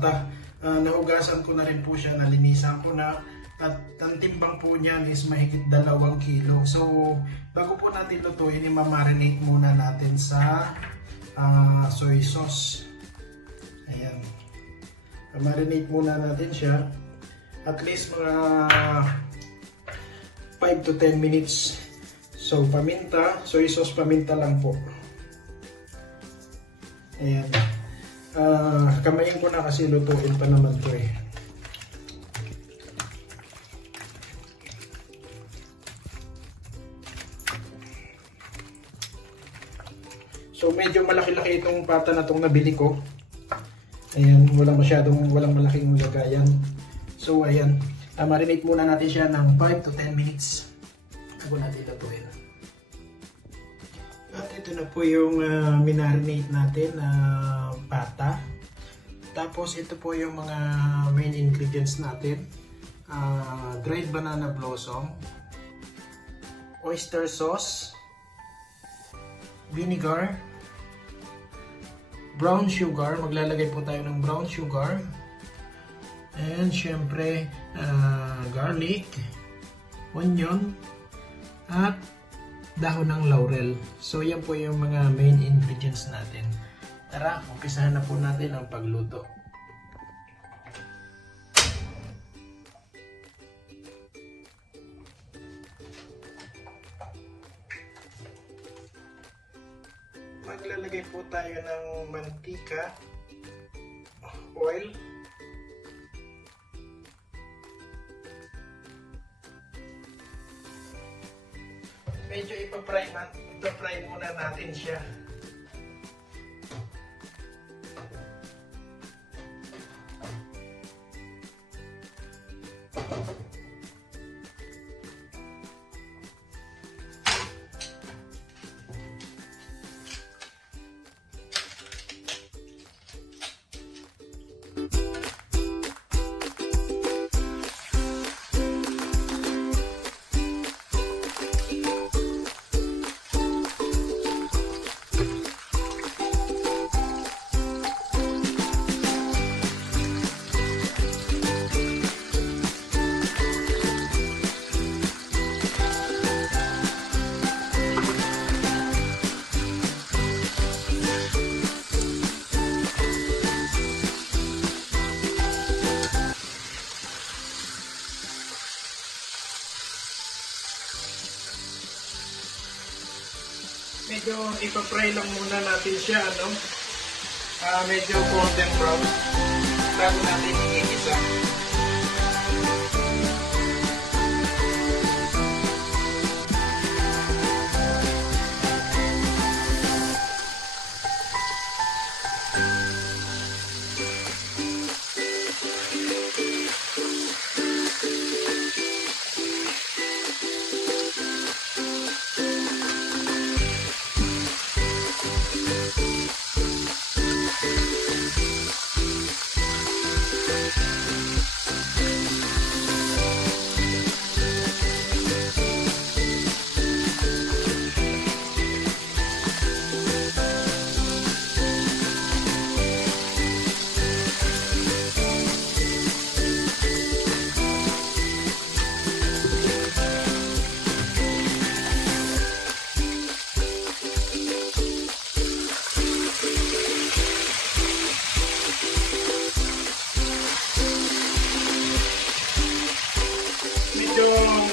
pata. Nahugasan ko na rin po siya, nalinisan ko na, at ang timbang po niyan is mahigit 2 kilo. So bago po natin lutuin, i-marinate muna natin sa soy sauce. Ayan, marinate muna natin siya at least mga 5 to 10 minutes. So paminta, soy sauce, paminta lang po. Ayan, kamayin ko na kasi lutuin pa naman to eh. So medyo malaki-laki itong pata na itong nabili ko. Ayan, walang malaking lagayan. So ayan, marinate muna natin siya ng 5 to 10 minutes bago natin lutuin. At ito na po yung minarinate natin na pata. Tapos ito po yung mga main ingredients natin. Dried banana blossom, oyster sauce, vinegar, brown sugar, maglalagay po tayo ng brown sugar, and syempre garlic, onion, at dahon ng laurel. So yan po yung mga main ingredients natin. Tara, umpisahan na po natin ang pagluto. Maglalagay po tayo ng mantika, oil, medyo ipapry muna natin siya. Medyo ipapry lang muna natin siya, medyo golden brown bago natin i-igisa.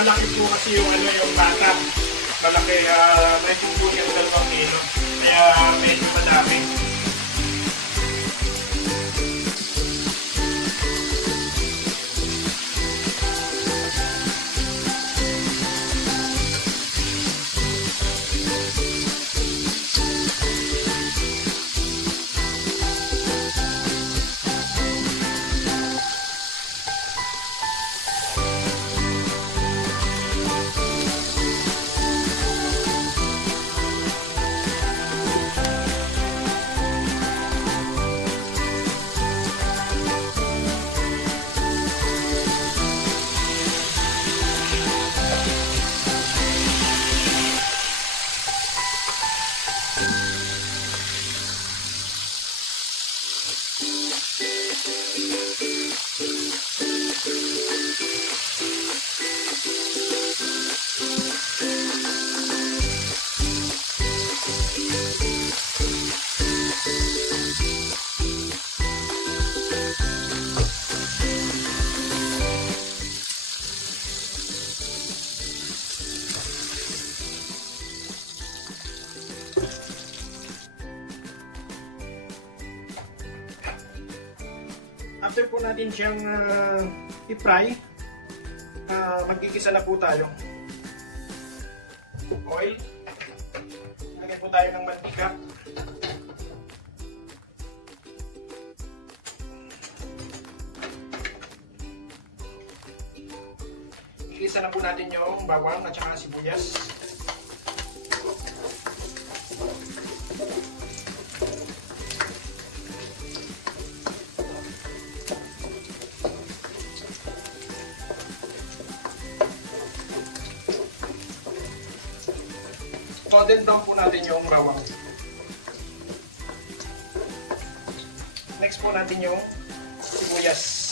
Malaki po kasi yung bata. Malaki, may po yung 2 kilo. Kaya medyo madami. After po natin siyang i-fry, magkikisa na po tayo. Oil. Lagyan po tayo ng mantika. Igisa na po natin yung bawang at saka sibuyas. Golden brown po natin yung bawang. Next po natin yung sibuyas.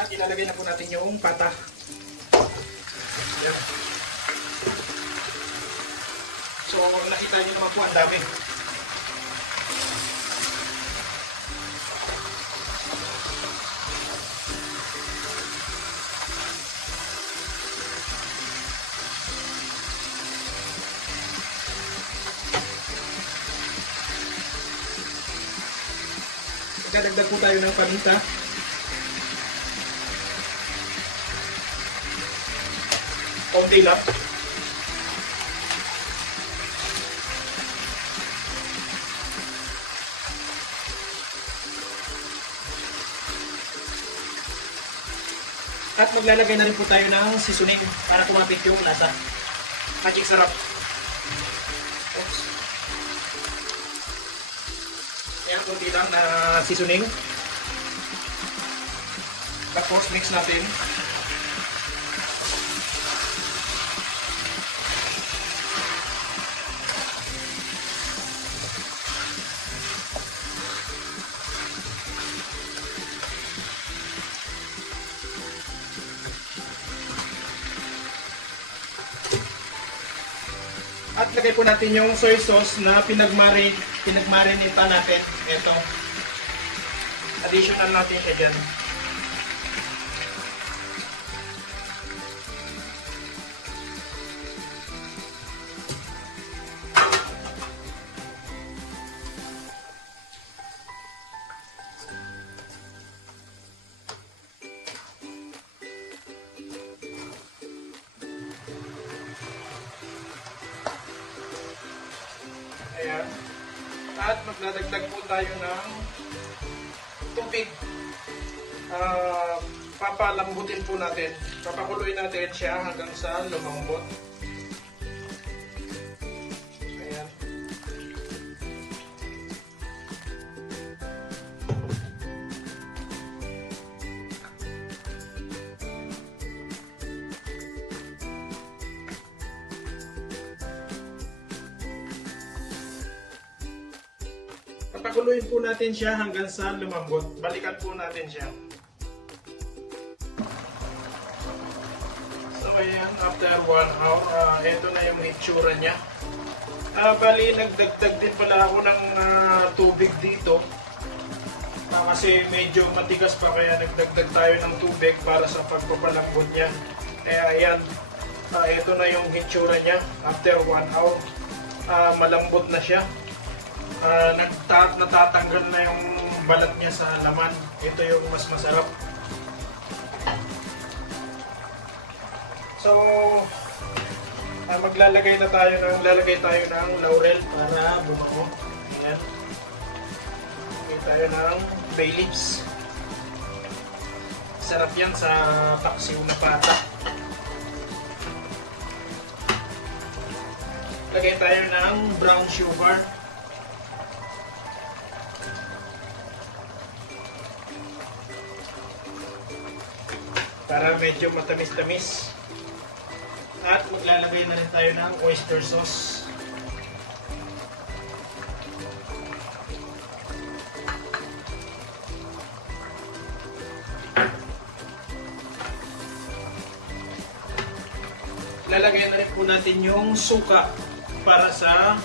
At ilalagay na po natin yung pata. Ayan. So, nakita nyo naman po ang dami. Magdadagdag po tayo ng paminta. Konti lang. At maglalagay na rin po tayo ng seasoning para kumapit yung lasa. Magic sarap. Oops. Ayan, konti lang na seasoning. Tapos mix natin. At lagay po natin yung soy sauce na pinagmarinita natin. Ito. Additional natin siya dyan. Ayan. At magdadagdag po tayo ng tubig. Papalambutin po natin. Papakuloy natin siya hanggang sa lumambot. Ayan. Pakuluin po natin siya hanggang sa lumambot. Balikan po natin siya. So ayan, after 1 hour, ito na yung itsura niya. Bali, nagdagdag din pala ako ng tubig dito. Kasi medyo matigas pa, kaya nagdagdag tayo ng tubig para sa pagpapalambot niya. Kaya ayan, ito na yung itsura niya. After 1 hour, malambot na siya. Natatanggal na yung balat niya sa laman. Ito yung mas masarap. So, lalagay tayo ng laurel para bumango. Ayan. Lagay tayo ng bay leaves. Sarap yan sa paksiw na pata. Lagay tayo ng brown sugar. Para medyo matamis-tamis. At maglalagay na rin tayo ng oyster sauce. lalagay na rin po natin yung suka para sa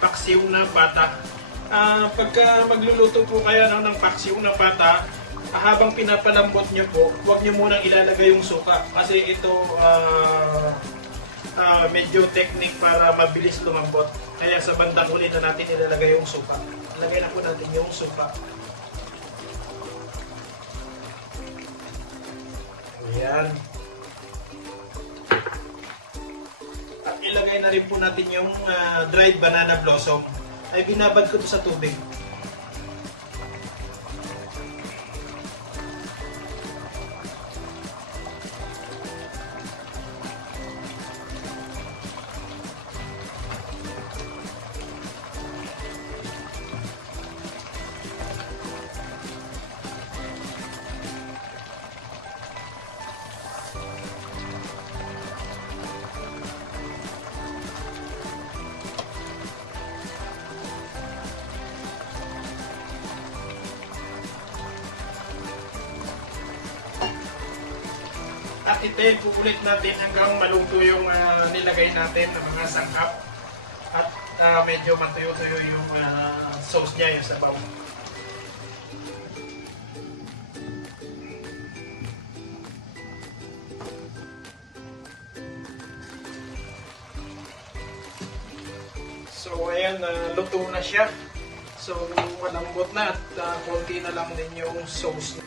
paksiw na pata. Pagka magluluto po kayo ng paksiw na pata, habang pinapalambot nyo po, huwag nyo munang ilalagay yung suka kasi ito medyo technique para mabilis lumambot. Kaya sa bandang huli na natin ilalagay yung suka. Ilagay na po natin yung suka. Ayan. At ilagay na rin po natin yung dried banana blossom. Ay binabad ko to sa tubig. At itayin po ulit natin hanggang maluto yung nilagay natin ng mga sangkap. At medyo matuyo-tuyo yung sauce niya, yung sabaw. So ayan, luto na siya. So malambot na at konti na lang din yung sauce.